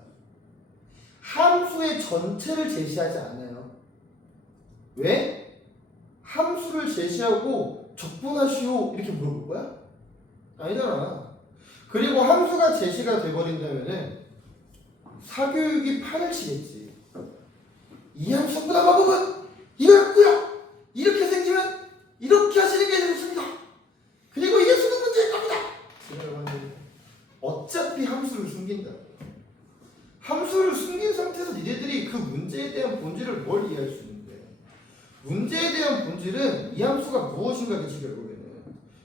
함수의 전체를 제시하지 않아요. 왜? 함수를 제시하고 적분하시오 이렇게 물어볼 거야? 아니잖아. 그리고 함수가 제시가 돼버린다면은 사교육이 판을 치겠지. 이 함수 적분한 방법은 이거였고요. 이렇게 생기면 이렇게 하시는 게 좋습니다. 그리고 이게 수능 문제일 겁니다. 어차피 함수를 숨긴다. 함수를 숨긴 상태에서 니네들이 그 문제에 대한 본질을 뭘 이해할 수 있는데, 문제에 대한 본질은 이 함수가 무엇인가겠지. 결국에는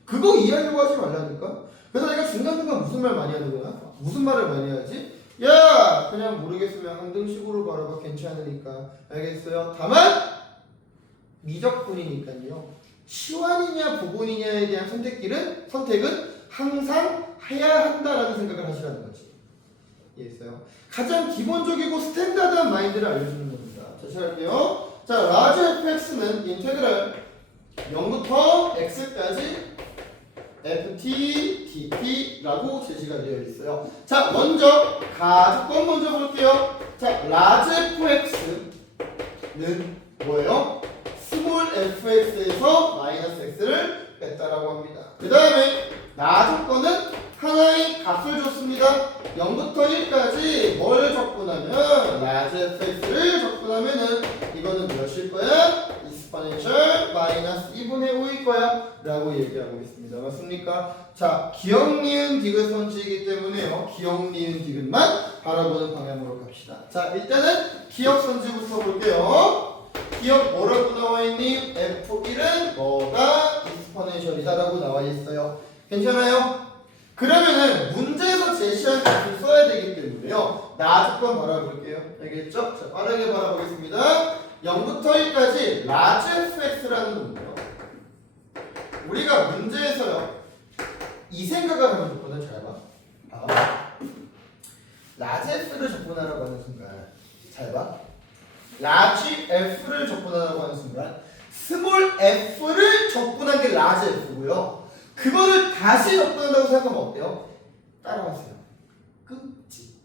그거 이해하려고 하지 말라니까. 그래서 내가 중간중간 무슨 말 많이 하는 거야? 무슨 말을 많이 하지? 야 그냥 모르겠으면 항등식으로 바라봐 괜찮으니까 알겠어요? 다만 미적분이니까요 시환이냐 부분이냐에 대한 선택은 항상 해야 한다라는 생각을 하시라는 거지. 이해했어요? 가장 기본적이고 스탠다드한 마인드를 알려주는 겁니다. 자, 시작할게요. 자, 라지 fx는 인테그랄 0부터 x까지 ft, dt라고 제시가 되어 있어요. 자, 먼저 가주권 먼저 볼게요. 자, 라지 fx는 뭐예요? 스몰 fx에서 마이너스 x를 뺐다라고 합니다. 그 다음에 나주권은 하나의 값을 줬습니다. 0부터 1까지 뭘 적분하면 라지 fx를 적분하면은 이거는 몇일 거야? exponential 마이너스 2분의 5일 거야 라고 얘기하고 있습니다. 맞습니까? 자, 기억, 니은, 디귿 선지이기 때문에요. 기억, 니은, 디귿만 바라보는 방향으로 갑시다. 자, 일단은 기억 선지부터 볼게요. 기억 뭐라고 나와 있니? F1은 뭐가 exponential이다 라고 나와 있어요. 괜찮아요? 그러면은 문제에서 제시한 값을 써야 되기 때문에요. 나주권 바라볼게요. 알겠죠? 자, 빠르게 바라보겠습니다. 0부터 1까지 라지 fx라는 놈이요. 우리가 문제에서요. 이 생각을 하면 좋거든. 잘 봐. 라지 f를 접근하라고 하는 순간 잘 봐. 라지 f를 접근하라고 하는 순간 스몰 f를 접근한 게 라지 f고요. 그거를 다시 접근한다고 생각하면 어때요? 따라하세요. 끝이.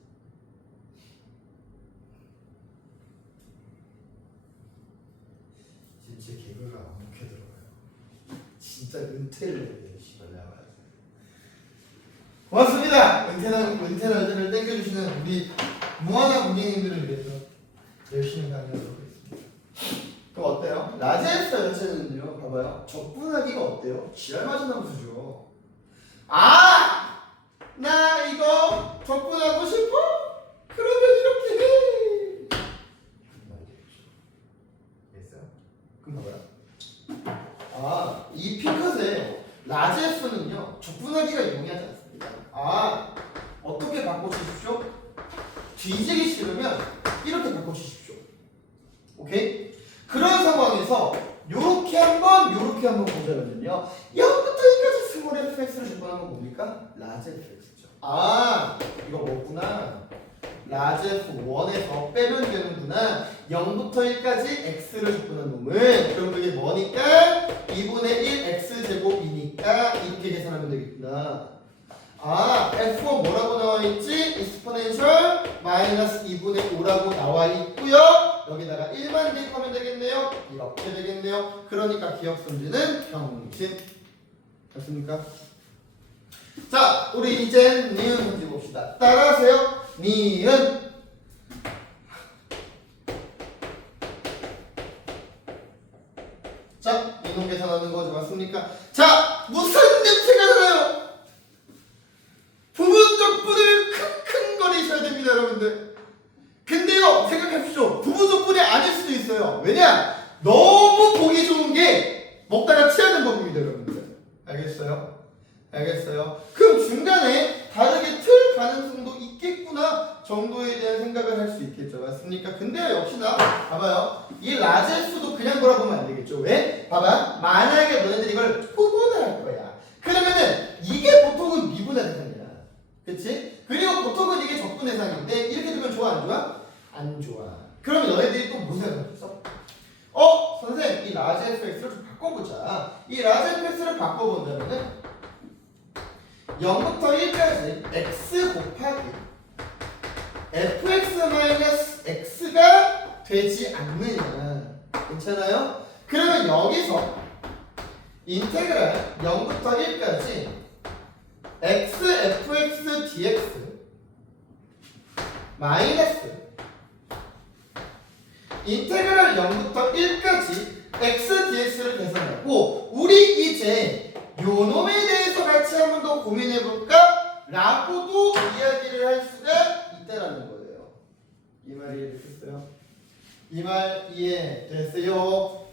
진짜 개그가 어떻게 들어가요? 진짜 은퇴를 해야 돼요. 씨발 나와요. 고맙습니다. 은퇴를 땡겨주시는 우리 무한한 문예님들을 위해서 열심히 강의하도록 하겠습니다. 그럼 어때요? 라지 f 자체는요. 봐봐요. 접근하기가 어때요? 지랄 맞은 함수죠. 아! 나 이거 접근하고 싶어? 그러면 이렇게 해. 됐어요? 그럼 봐봐요. 아, 이 피컷에 라지 f는요. 접근하기가 용이하지 않습니다. 아, 어떻게 바꿔주십시오? 뒤지기 싫으면 이렇게 바꿔주십시오. 오케이? 그런 상황에서 요렇게 한번 보자면요. 0부터 2까지 스몰 fx를 접근하는 건 뭡니까? 라지 fx죠. 아, 이거 뭐구나. 라지 f1에서 빼면 되는구나. 0부터 1까지 x를 접근한 놈은 그럼 그게 뭐니까? 2분의 1 x제곱이니까 이렇게 계산하면 되겠구나. 아, f1 뭐라고 나와 있지? exponential 마이너스 2분의 5라고 나와 있고요. 여기다가 1만 대입하면 되겠네요. 이렇게 되겠네요. 그러니까 기억선지는 평진. 됐습니까? 자, 우리 이젠 니은 선지 봅시다. 따라하세요. 니은. 자, 이놈 계산하는 거지 맞습니까? 자, 무슨 냄새가 나요? 부분적분을 킁킁거리셔야 됩니다, 여러분들. 근데요, 생각해보시죠. 부분적분이 아닐 수도 있어요. 왜냐? 너무 보기 좋은 게 먹다가 취하는 법입니다, 여러분들. 알겠어요? 알겠어요? 그럼 중간에 다르게 틀 가능성도 있겠구나 정도에 대한 생각을 할 수 있겠죠. 맞습니까? 근데 역시나 봐봐요. 이 라지 f도 그냥 돌아보면 안 되겠죠. 왜? 봐봐. 만약에 너네들이 이걸 구분을 할 거야. 그러면은 이게 보통은 미분의 대상이야. 그치? 그리고 보통은 이게 적분 대상인데 이렇게 되면 좋아 안 좋아? 안 좋아. 그러면 너네들이 또 무슨 생각했어? 선생님 이 라지 fx를 좀 바꿔보자. 이 라지 fx를 바꿔본다면은 0부터 1까지 x 곱하기 fx-x가 되지 않느냐. 괜찮아요? 그러면 여기서 인테그랄 0부터 1까지 x fx dx 마이너스 인테그랄 0부터 1까지 x dx를 계산하고 우리 이제 요놈에 대해서 같이 한 번 더 고민해볼까? 라고도 이야기를 할 수가 있다라는 거예요. 이 말 이해됐어요? 이 말 이해됐어요?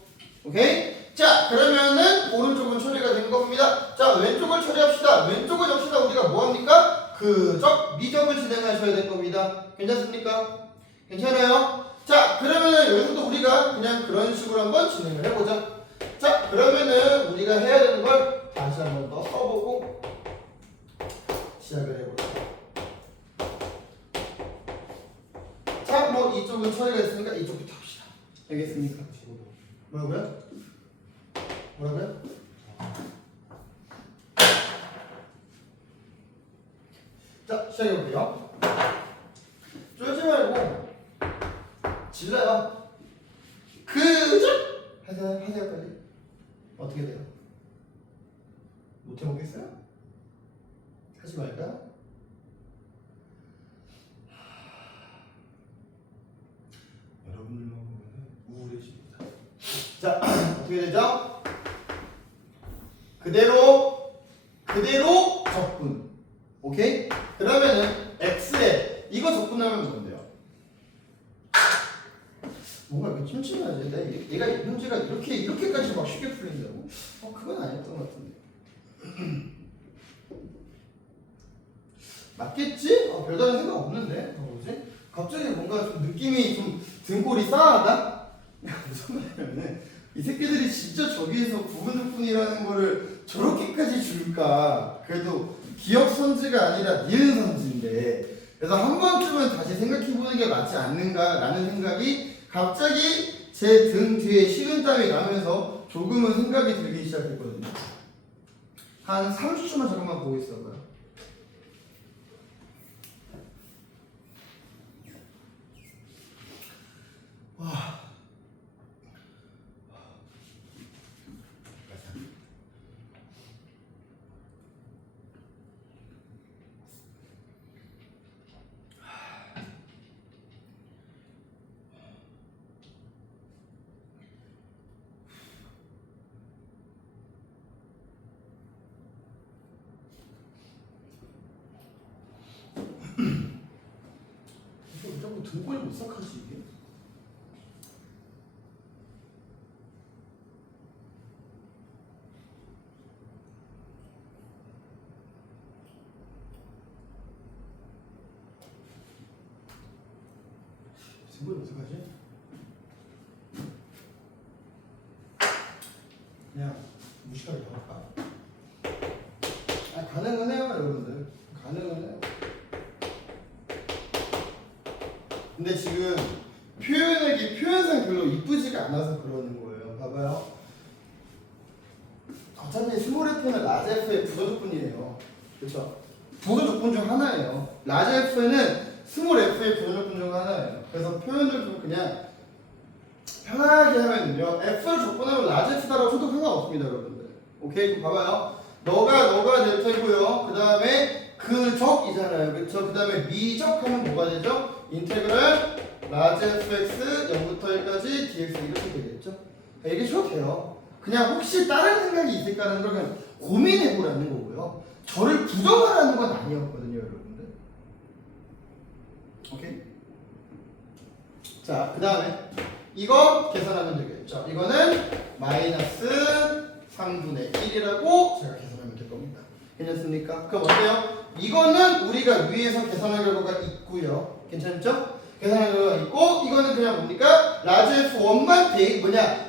오케이? 자, 그러면은 오른쪽은 처리가 된 겁니다. 자, 왼쪽을 처리합시다. 왼쪽은 역시나 우리가 뭐합니까? 그적, 미적을 진행하셔야 될 겁니다. 괜찮습니까? 괜찮아요? 자, 그러면은 여기서도 우리가 그냥 그런 식으로 한번 진행을 해보자. 자, 그러면은 우리가 해야 되는 걸 다시 한번 더 써보고 시작을 해보자. 자, 뭐 이쪽은 처리가 됐으니까 이쪽부터 합시다. 알겠습니까? 뭐라고요? 뭐라고요? 자, 시작해볼게요. 쫄지 말고 질러요. 그죠? 하세요 빨리. 어떻게 돼요? 못해먹겠어요? 하지 말까요? 여러분들만 보면 우울해집니다. 자, 어떻게 되죠? 그대로 적분. 오케이? 그러면은 x에 이거 적분하면 뭔데요? 뭔가 이렇게 찜찜하지? 얘가 이 문제가 이렇게까지 막 쉽게 풀린다고? 그건 아니었던 것 같은데. 맞겠지? 별다른 생각 없는데? 뭐지? 갑자기 뭔가 좀 느낌이 좀 등골이 싸하다? 무슨 말이냐면은 이 새끼들이 진짜 저기에서 부분적분이라는 거를 저렇게까지 줄까? 그래도 기억 선지가 아니라 니은 선지인데, 그래서 한 번쯤은 다시 생각해보는 게 맞지 않는가라는 생각이 갑자기 제 등 뒤에 식은땀이 나면서 조금은 생각이 들기 시작했거든요. 한 30초만 잠깐만 보고 있어봐요. 와. 이게 자꾸 등골이 못 삭하지 이게? 등골이 어떡하지? 그냥 무식하게 나갈까? 가능은 해요 여러분들. 가능은 해요. 근데 지금 표현상 별로 이쁘지가 않아서 그러는 거예요. 봐봐요. 어차피 스몰 F는 라지 F의 부소조건이에요. 그렇죠? 부소조건 중 하나예요. 라지 F는 스몰 F의 부소조건 중 하나예요. 그래서 표현을 좀 그냥 편하게 하면요. F를 조건하면 라지 F다라고 쳐도 상관없습니다, 여러분들. 오케이? 그럼 봐봐요. 너가 델타이고요. 그 다음에 그적이잖아요. 그렇죠? 그 다음에 미적하면 뭐가 되죠? 인테그랄 라지 fx 0부터 1까지 dx 이렇게 되겠죠? 얘기해줘도 돼요. 그냥 혹시 다른 생각이 있을까라는 걸 그냥 고민해보라는 거고요. 저를 부정하라는 건 아니었거든요, 여러분들. 오케이? 자, 그 다음에 이거 계산하면 되겠죠? 이거는 마이너스 3분의 1이라고 제가 계산하면 될 겁니다. 괜찮습니까? 그럼 어때요? 이거는 우리가 위에서 계산할 결과가 있고요. 괜찮죠? 계산할 결과가 있고, 이거는 그냥 뭡니까? 라지 F1만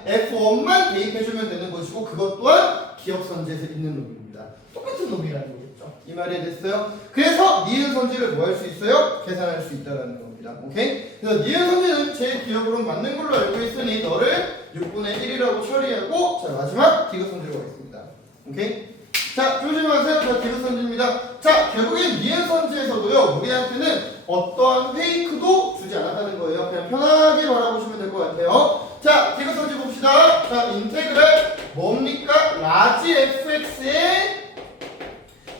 F1만 대입해주면 되는 것이고, 그것 또한 기억선지에서 있는 놈입니다. 똑같은 놈이라는 거겠죠. 이 말이 됐어요? 그래서 니은 선지를 뭐 할 수 있어요? 계산할 수 있다는 겁니다. 오케이? 그래서 니은 선지는 제 기억으로 맞는 걸로 알고 있으니 너를 6분의 1이라고 처리하고, 자, 마지막 기억 선지로 가겠습니다. 오케이? 자, 조심하세요. 자, 기억 선지입니다. 자, 결국엔 니은 선지에서도요, 우리한테는 어떠한 페이크도 주지 않았다는 거예요. 그냥 편하게 바라보시면 될 것 같아요. 자, 기억 선지 봅시다. 자, 인테그랄 뭡니까? 라지 fx의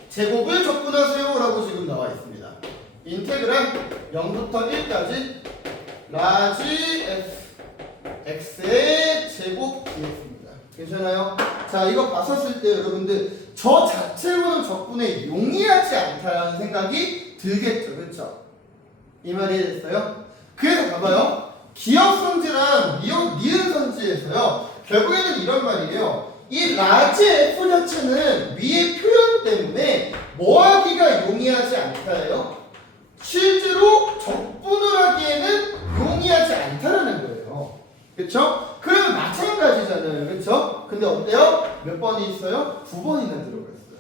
제곱을 적분하세요 라고 지금 나와 있습니다. 인테그랄 0부터 1까지 라지 fx의 제곱 dx입니다. 괜찮아요? 자, 이거 봤었을 때 여러분들 저 자체로는 적분에 용이하지 않다는 생각이 들겠죠. 그렇죠? 이 말이 됐어요? 그래서 봐봐요. 기억 선지랑 니은 선지에서요, 결국에는 이런 말이에요. 이 라지 F 자체는 위의 표현 때문에 뭐하기가 용이하지 않다예요. 실제로 적분을 하기에는 용이하지 않다라는 거예요. 그쵸? 그러면 마찬가지잖아요. 그쵸? 근데 어때요? 몇 번이 있어요? 2번이나 들어가 있어요.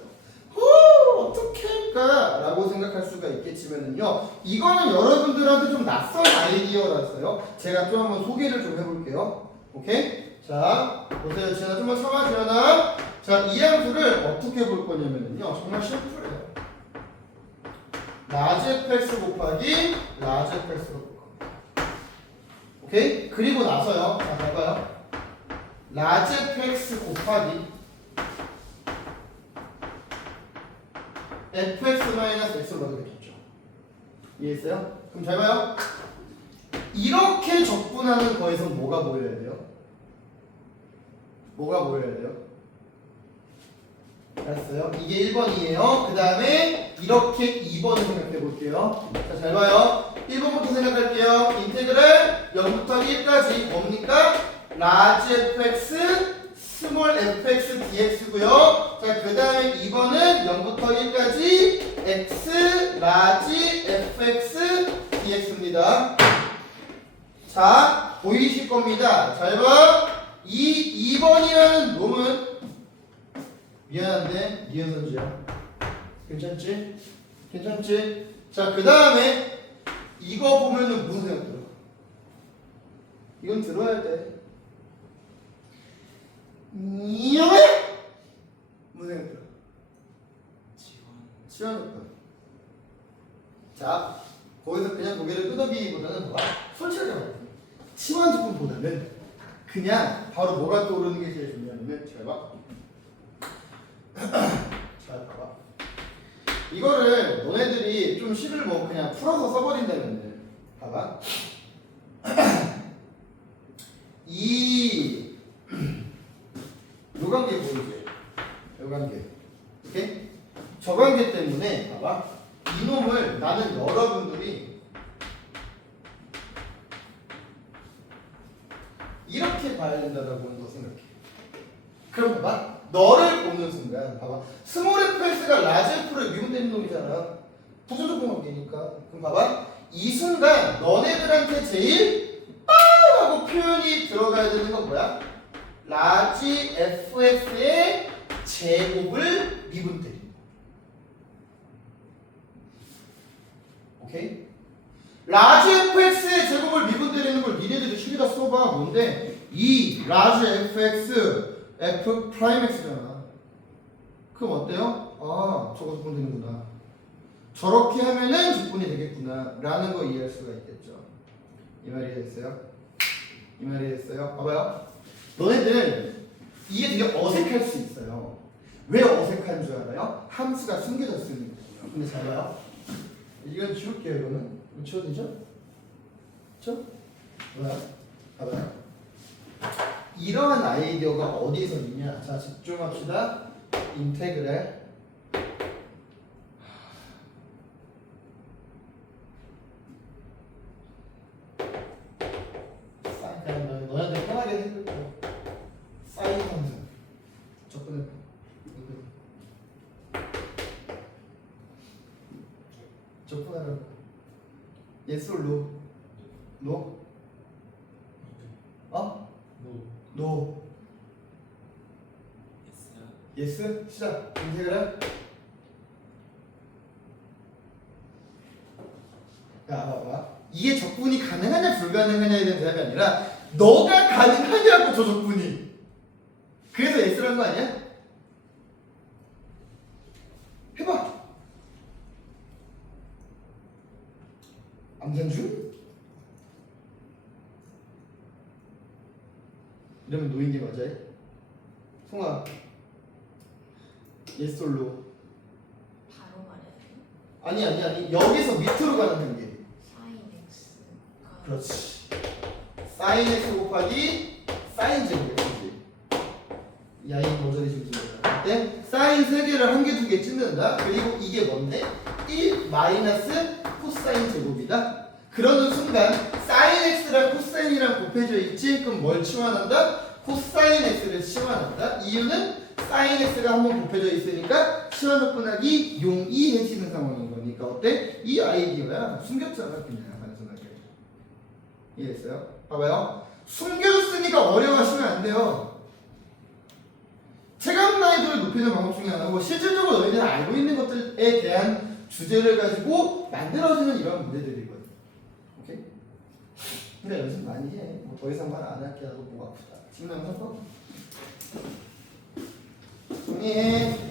어떻게 할까? 라고 생각할 수가 있겠지만요. 이거는 여러분들한테 좀 낯선 아이디어라서요. 제가 또 한번 소개를 좀 해볼게요. 오케이? 자, 보세요. 지연아, 좀만 참아, 지연아. 자, 이 함수를 어떻게 볼 거냐면요. 정말 심플해요. 라지 fx 곱하기 라지 fx로 볼 겁니다. 오케이? 그리고 나서요. 자, 봐봐요. 라지 fx 곱하기 fx-x로 넣어도 되겠죠. 이해했어요? 그럼 잘 봐요. 이렇게 적분하는 거에서 뭐가 보여야 돼요? 뭐가 보여야 돼요? 알았어요? 이게 1번이에요. 그 다음에 이렇게 2번을 생각해 볼게요. 자, 잘 봐요. 1번부터 생각할게요. 인테그랄 0부터 1까지 뭡니까? 라지 fx 스몰 fx dx고요. 자, 그 다음에 2번은 0부터 1까지 x 라지 fx dx입니다. 자, 보이실 겁니다. 잘 봐. 이 2번이라는 놈은 미안한데 니은선지야. 괜찮지? 괜찮지? 자, 그 다음에 이거 보면은 무슨 생각 들어? 이건 들어야 돼. 무슨 생각 들어? 치환효과. 자, 거기서 그냥 고개를 끄덕이기보다는 봐. 솔직하게 말해. 치환효과보다는 그냥 바로 뭐가 떠오르는 게 제일 중요하냐면 잘 봐. 잘 봐봐. 이거를 너네들이 좀 식을 뭐 그냥 풀어서 써버린다면 봐봐. 이 요 관계 보이지? 요 관계. 오케이? 저 관계 때문에 봐봐. 이놈을 나는 여러분들이 이렇게 봐야 된다라고 너 생각해. 그럼 봐봐. 너를 보는 순간 봐봐. 스몰 fx가 라지 f를 미분되는 놈이잖아. 부정적분 관계니까. 그럼 봐봐. 이 순간 너네들한테 제일 하고 표현이 들어가야 되는 건 뭐야? 라지 fx의 제곱을 미분 때리는 거. 오케이? 라지 fx의 제곱을 미분 때리는 걸 니네들이 식에다 써봐. 뭔데? 이 라지 fx f 프라임 x잖아. 그럼 어때요? 아, 저거 적분 되는구나. 저렇게 하면은 적분이 되겠구나 라는 거 이해할 수가 있겠죠. 이 말이 됐어요? 이 말이 됐어요? 봐봐요. 너네들 이게 되게 어색할 수 있어요. 왜 어색한 줄 알아요? 함수가 숨겨졌으니까요. 근데 잘 봐요. 이건 지울게요. 이거는 지워도 되죠? 그쵸? 뭐야? 봐봐요. 이러한 아이디어가 어디서 있냐? 자, 집중합시다. 인테그랄 그냥 너희한테 편하게 해줄게. 사인 함수 접근해. 접근하라고. yes or no? no? 어? no. yes? 시작. 인테그랄. 야, 봐봐. 이게 적분이 가능하냐 불가능하냐에 대한 대답이 아니라 너가 가능하냐고 저 적분이. 그래서 S라는 거 아니야? 해봐. 암산중? 이러면 노인 게 맞아요? 송아 예솔로. 바로 말해야 돼? 아니 여기서 밑으로 가는 단계. 사인 x. 그렇지. 사인 x 곱하기 사인 제곱이지. 야이 모자리 중심이야. 그때 사인 3개를 1개 2개 찢는다. 그리고 이게 뭔데? 1 마이너스 코사인 제곱이다. 그러는 순간 사인 x랑 코사인이랑 곱해져 있지. 그럼 뭘 치환한다? 코사인 x를 치환한다. 이유는 사인 x가 한번 곱해져 있으니까 치환 곱분하기 용이해지는 상황인 거니까 어때? 이 아이디어야 숨겼잖아 그냥 단순하게. 이해했어요? 봐봐요. 숨겨줬으니까 어려워하시면 안 돼요. 체감 난이도를 높이는 방법 중에 하나고 실질적으로 너희들이 알고 있는 것들에 대한 주제를 가지고 만들어지는 이런 문제들이거든. 오케이? 그러니까 연습 많이 해. 뭐 더 이상 말 안 할게. 나도 목 아프다. 지금 영상 봐. 정리해.